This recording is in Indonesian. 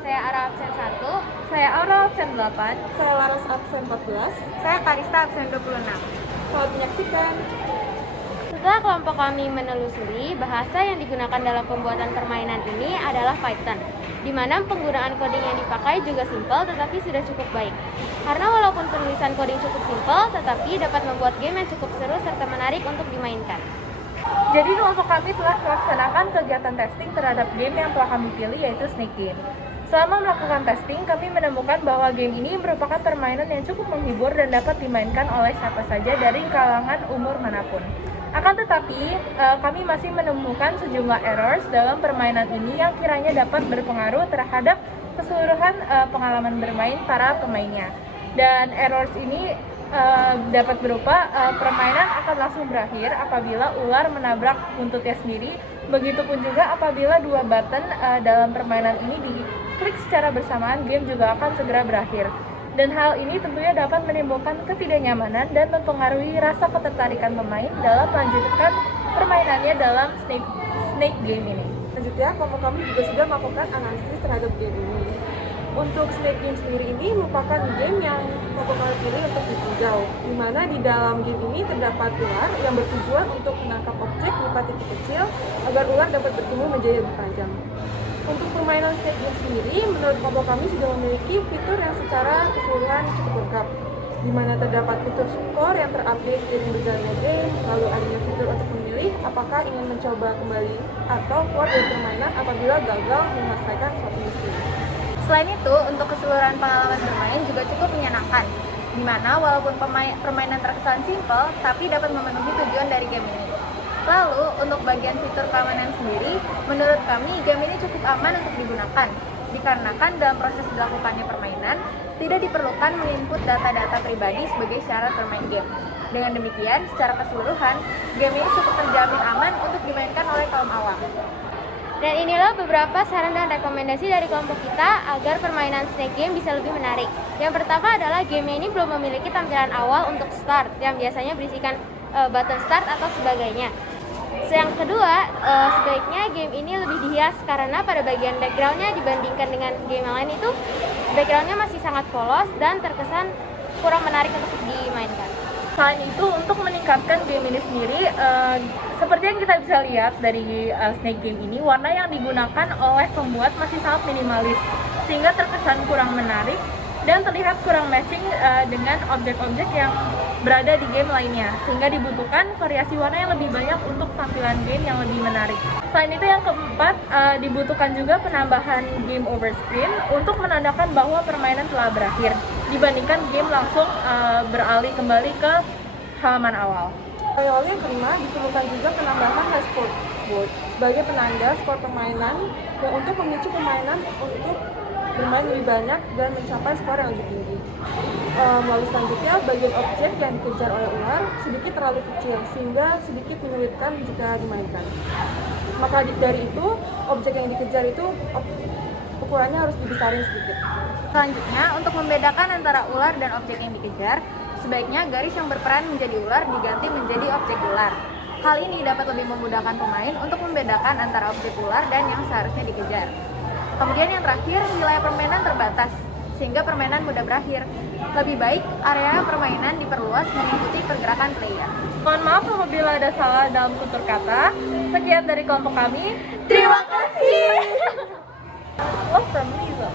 saya Ara absen 1. Saya Aura absen 8. Saya Laras absen 14. Saya Karista absen 26. Selamat menyaksikan. Setelah kelompok kami menelusuri, bahasa yang digunakan dalam pembuatan permainan ini adalah Python, di mana penggunaan coding yang dipakai juga simpel tetapi sudah cukup baik. Karena walaupun penulisan coding cukup simpel, tetapi dapat membuat game yang cukup seru serta menarik untuk dimainkan. Jadi kelompok kami telah melaksanakan kegiatan testing terhadap game yang telah kami pilih, yaitu Snake Game. Selama melakukan testing, kami menemukan bahwa game ini merupakan permainan yang cukup menghibur dan dapat dimainkan oleh siapa saja dari kalangan umur manapun. Akan tetapi, kami masih menemukan sejumlah errors dalam permainan ini yang kiranya dapat berpengaruh terhadap keseluruhan pengalaman bermain para pemainnya. Dan errors ini dapat berupa permainan akan langsung berakhir apabila ular menabrak buntutnya sendiri. Begitupun juga apabila dua button dalam permainan ini diklik secara bersamaan, game juga akan segera berakhir. Dan hal ini tentunya dapat menimbulkan ketidaknyamanan dan mempengaruhi rasa ketertarikan pemain dalam melanjutkan permainannya dalam Snake Game ini. Selanjutnya, kelompok kami juga sudah melakukan analisis terhadap game ini. Untuk Snake Game sendiri ini merupakan game yang kelompok kami pilih untuk ditinjau, di mana di dalam game ini terdapat ular yang bertujuan untuk menangkap objek berupa titik kecil agar ular dapat bertumbuh menjadi lebih panjang. Untuk permainan Snake Game sendiri, menurut kelompok kami sudah memiliki fitur yang secara keseluruhan cukup lengkap, di mana terdapat fitur skor yang terupdate seiring berjalannya game, lalu adanya fitur untuk memilih apakah ingin mencoba kembali atau keluar dari permainan apabila gagal menyelesaikan suatu misi. Selain itu, untuk keseluruhan pengalaman bermain juga cukup menyenangkan, di mana walaupun permainan terkesan simpel, tapi dapat memenuhi tujuan dari game ini. Lalu, untuk bagian fitur keamanan sendiri, menurut kami game ini cukup aman untuk digunakan, dikarenakan dalam proses dilakukannya permainan, tidak diperlukan menginput data-data pribadi sebagai syarat bermain game. Dengan demikian, secara keseluruhan, game ini cukup terjamin aman untuk dimainkan oleh kaum awam. Dan inilah beberapa saran dan rekomendasi dari kelompok kita agar permainan Snake Game bisa lebih menarik. Yang pertama adalah game ini belum memiliki tampilan awal untuk start, yang biasanya berisikan button start atau sebagainya. Yang kedua, sebaiknya game ini lebih dihias karena pada bagian backgroundnya dibandingkan dengan game yang lain itu backgroundnya masih sangat polos dan terkesan kurang menarik untuk dimainkan. Selain itu, untuk meningkatkan game ini sendiri, seperti yang kita bisa lihat dari Snake Game ini, warna yang digunakan oleh pembuat masih sangat minimalis, sehingga terkesan kurang menarik dan terlihat kurang matching dengan objek-objek yang berada di game lainnya, sehingga dibutuhkan variasi warna yang lebih banyak untuk tampilan game yang lebih menarik. Selain itu, yang keempat, dibutuhkan juga penambahan game over screen untuk menandakan bahwa permainan telah berakhir, dibandingkan game langsung beralih kembali ke halaman awal. Lalu yang kelima, diperlukan juga penambahan high scoreboard sebagai penanda skor permainan yang untuk memicu permainan untuk bermain lebih banyak dan mencapai skor yang lebih tinggi. Lalu selanjutnya, bagian objek yang dikejar oleh ular sedikit terlalu kecil sehingga sedikit menyulitkan jika dimainkan. Maka dari itu, objek yang dikejar itu ukurannya harus dibesarin sedikit. Selanjutnya, untuk membedakan antara ular dan objek yang dikejar, sebaiknya garis yang berperan menjadi ular diganti menjadi objek ular. Hal ini dapat lebih memudahkan pemain untuk membedakan antara objek ular dan yang seharusnya dikejar. Kemudian yang terakhir, wilayah permainan terbatas, sehingga permainan mudah berakhir. Lebih baik area permainan diperluas mengikuti pergerakan player. Mohon maaf apabila ada salah dalam tutur kata. Sekian dari kelompok kami. Terima kasih. Love from Lisa.